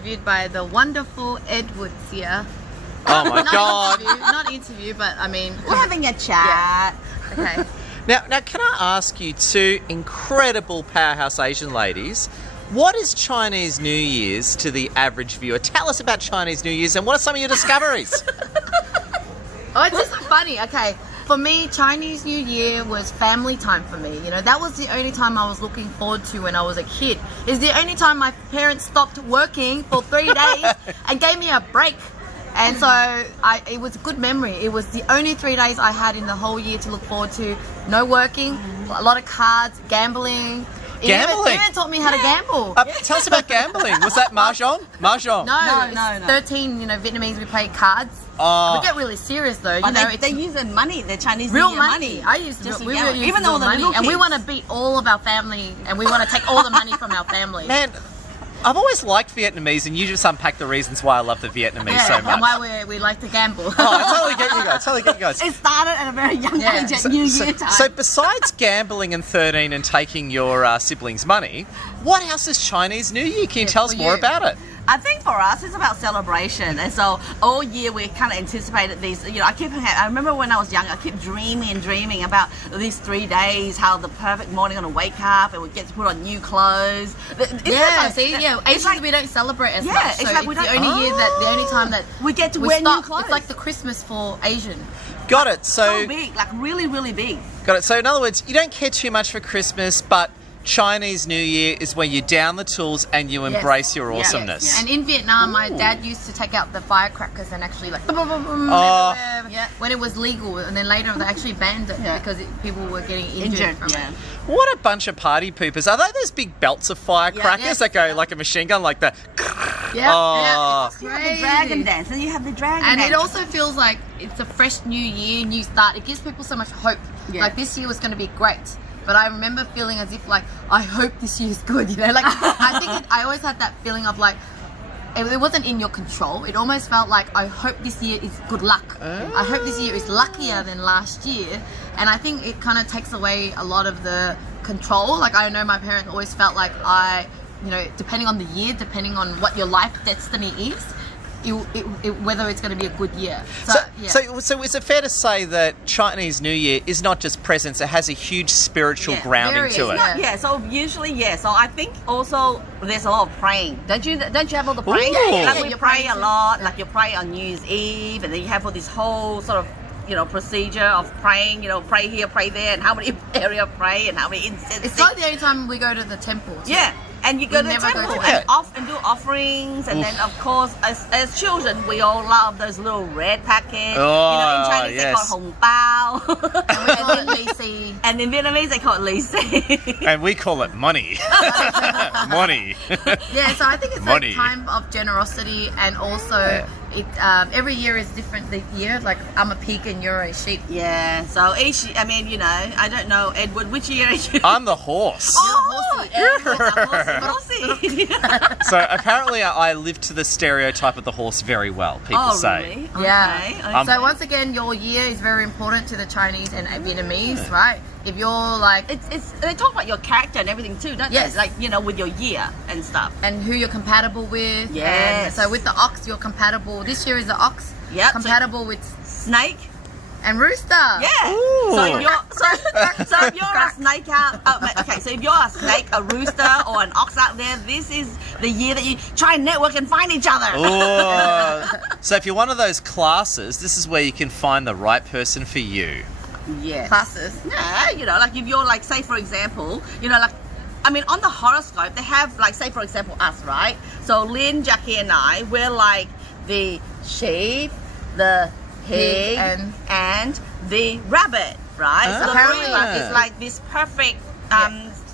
Interviewed by the wonderful Ed Woods here. Oh my God. Not interview, but I mean... We're having a chat. Yeah. Okay. Now, can I ask you, two incredible powerhouse Asian ladies, what is Chinese New Year's to the average viewer? Tell us about Chinese New Year's and what are some of your discoveries? Oh, it's just funny. Okay. For me, Chinese New Year was family time for me. You know, that was the only time I was looking forward to when I was a kid. It's the only time my parents stopped working for 3 days and gave me a break. And so it was a good memory. It was the only 3 days I had in the whole year to look forward to. No working, a lot of cards, gambling. Gambling? It even taught me how to gamble. Tell us about gambling. Was that Mahjong? Mahjong. No. 13, Vietnamese, we play cards. We get really serious though. You know, they use the money, the Chinese real New Year money. I used to. We were even though real the money, little and we kids. want to beat all of our family, and we want to take all the money from our family. Man, I've always liked Vietnamese, and you just unpacked the reasons why I love the Vietnamese so much. And why we like to gamble. Oh, I totally get you guys. It started at a very young age at New Year time. So besides gambling and 13 and taking your siblings' money, what else is Chinese New Year? Can you tell us more about it? I think for us, it's about celebration, and so all year we kind of anticipated these. I remember when I was young, I kept dreaming about these 3 days, how the perfect morning I'm gonna wake up and we get to put on new clothes. Asians we don't celebrate as much. So it's the only time that we get to wear new clothes. It's like the Christmas for Asian. Got it. So big, like really, really big. Got it. So in other words, you don't care too much for Christmas, but Chinese New Year is where you down the tools and you embrace your awesomeness. Yes. And in Vietnam, my dad used to take out the firecrackers and actually like everywhere when it was legal, and then later they actually banned it because people were getting injured from it. What a bunch of party poopers. Are they those big belts of firecrackers that go like a machine gun, like the... Yeah. You have the dragon dance, and you have the dragon dance. And it also feels like it's a fresh new year, new start. It gives people so much hope. Yeah. Like this year was going to be great. But I remember feeling as if like, I hope this year's good, like I always had that feeling of like, it wasn't in your control. It almost felt like, I hope this year is good luck. I hope this year is luckier than last year. And I think it kind of takes away a lot of the control. Like I know my parents always felt like depending on the year, depending on what your life destiny is, whether it's going to be a good year. So is it fair to say that Chinese New Year is not just presents, it has a huge spiritual grounding to it? So usually, So I think also there's a lot of praying. Don't you have all the praying? Ooh. We pray a lot, like you pray on New Year's Eve, and then you have all this whole sort of procedure of praying, pray here, pray there, and how many area pray and how many incense. It's like the only time we go to the temple too. And you go to the temple and do offerings, and then of course, as children, we all love those little red packets. In Chinese they call it hong bao, and we call it li si. And in Vietnamese they call it li si. And we call it money. Money. So I think it's a time of generosity, and also every year is different. The year, like I'm a pig and you're a sheep. Yeah. So I don't know, Edward, which year are you? I'm the horse. Horsey. So apparently I live to the stereotype of the horse very well, people say. Really? Yeah. Okay. So once again, your year is very important to the Chinese and Vietnamese, right? If you're like... they talk about your character and everything too, don't they? Like, with your year and stuff. And who you're compatible with. Yes. And so with the ox, you're compatible. This year is the ox. Yep. Compatible with... Snake. And rooster. Yeah. Ooh. So if you're a snake so if you're a snake, a rooster, or an ox out there, this is the year that you try and network and find each other. So if you're one of those classes, this is where you can find the right person for you. Yes. Classes. Yeah, like if you're like, say for example, on the horoscope, they have like, say for example, us, right? So Lynn, Jackie and I, we're like the sheep, the pig and the rabbit, right? So apparently it's like this perfect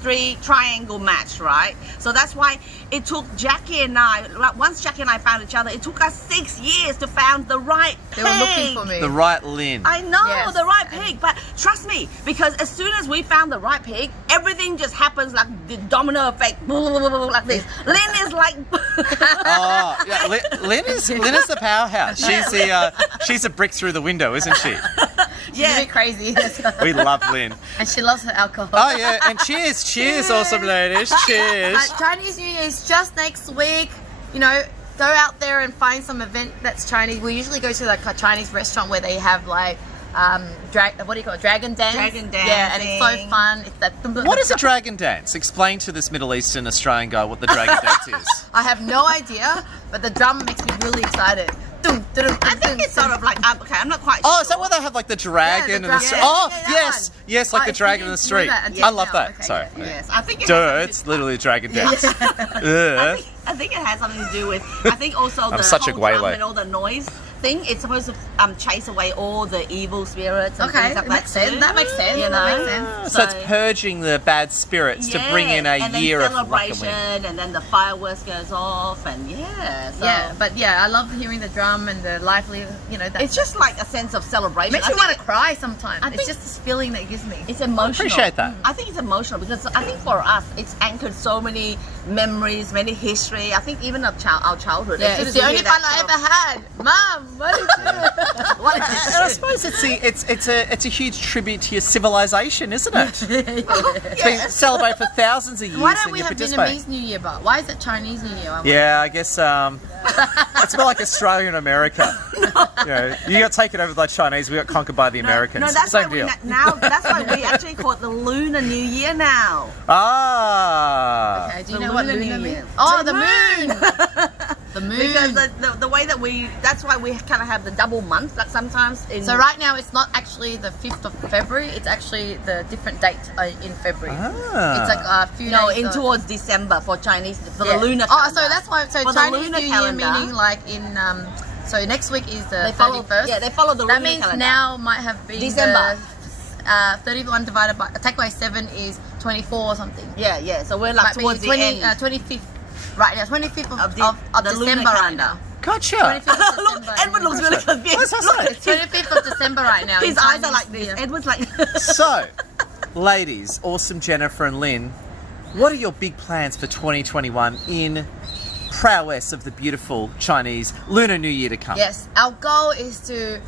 three triangle match, right? So that's why it took Jackie and I, once Jackie and I found each other, it took us 6 years to find the right pig. They were looking for me. The right Lynn. I know, the right pig. But trust me, because as soon as we found the right pig, everything just happens like the domino effect, like this. Lynn is like... Lynn is the powerhouse. She's a brick through the window, isn't she? She's a bit crazy. We love Lynn. And she loves her alcohol. Oh yeah, and cheers, awesome ladies, cheers. Chinese New Year is just next week. go out there and find some event that's Chinese. We usually go to like a Chinese restaurant where they have like what do you call it? Dragon dance. Dragon Yeah, and it's so fun. It's that. What is a dragon dance? Explain to this Middle Eastern Australian guy what the dragon dance is. I have no idea, but the drum makes me really excited. I think it's sort of like, okay, I'm not quite sure. Oh, is that where they have like the dragon and the dragon. street? Yeah, Oh, yeah, that yes, one. yes, like I the dragon in the didn't street. know that until I love now. that. Okay, Sorry. yeah. Yes, I think it Duh, has it's literally a dragon dance. I think it has something to do with. I think also the such a whole guay drum way. and all the noise thing. It's supposed to chase away all the evil spirits. And Okay, things like that makes too. sense. That makes sense. You That know? makes sense. So it's purging the bad spirits to bring in a and then year of celebration, luck and win. and then the fireworks goes off, and yeah, so Yeah, but yeah, I love hearing the drum and the lively. You know, that it's just like a sense of celebration. makes I me think want to cry sometimes. I It's think- just this feeling that it gives me. It's emotional. Appreciate that. I think it's emotional because I think for us, it's anchored so many memories, many history. I think even of our childhood. Yeah, As soon it's as the we only hear fun that I sort ever had. Mom, what is it? What is And I suppose it's a huge tribute to your civilization, isn't it? It's been celebrated for thousands of years. Why don't and we you have participate. Vietnamese New Year, but why is it Chinese New Year? Yeah, I guess it's more like Australia and America. You got taken over by Chinese, we got conquered by the Americans. No, that's Same why deal. that's why we actually call it the Lunar New Year now. Ah. Okay, do you The know what Lunar lunar New Year. means? Oh, The the moon. The moon. Because the way that that's why we kind of have the double month. Like sometimes in So right now it's not actually the 5th of February. It's actually the different date in February. Ah. It's like a few no days. in towards December for Chinese for Yeah. the lunar. Oh, calendar. so that's why. So For the Chinese lunar New calendar, Year meaning like in. So next week is the They follow- 31st. yeah, they follow the That lunar means calendar. now might have been December. 31 divided by take away 7 is 24 or something. Yeah. So we're like Might towards be the end 25th. Right now, 25th of of the lunar December right calendar. now. Gotcha. 25th of Look, December. Edward looks really confused. What's that Look, say? It's 25th of December right now. his in eyes Chinese are like New this. Year. Edward's like. So, ladies, awesome Jennifer and Lynn, what are your big plans for 2021 in prowess of the beautiful Chinese Lunar New Year to come? Yes, our goal is to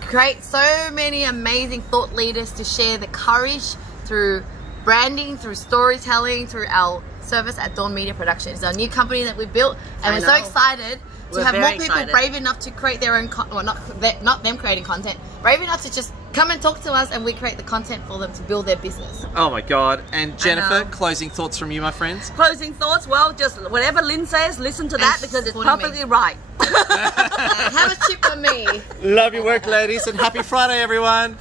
create so many amazing thought leaders to share the courage through branding, through storytelling, through our service at Dawn Media Productions. It's our new company that we built, and I we're so know. excited to We're have more very people excited. brave enough to create their own well, not them creating content, brave enough to just come and talk to us, and we create the content for them to build their business. Oh my God. And Jennifer, know. closing thoughts from you, my friends? Closing thoughts. Well, just whatever Lynn says, listen to that she's because it's supporting me. perfectly right. Have a chip on me. Love your work, ladies, and happy Friday, everyone.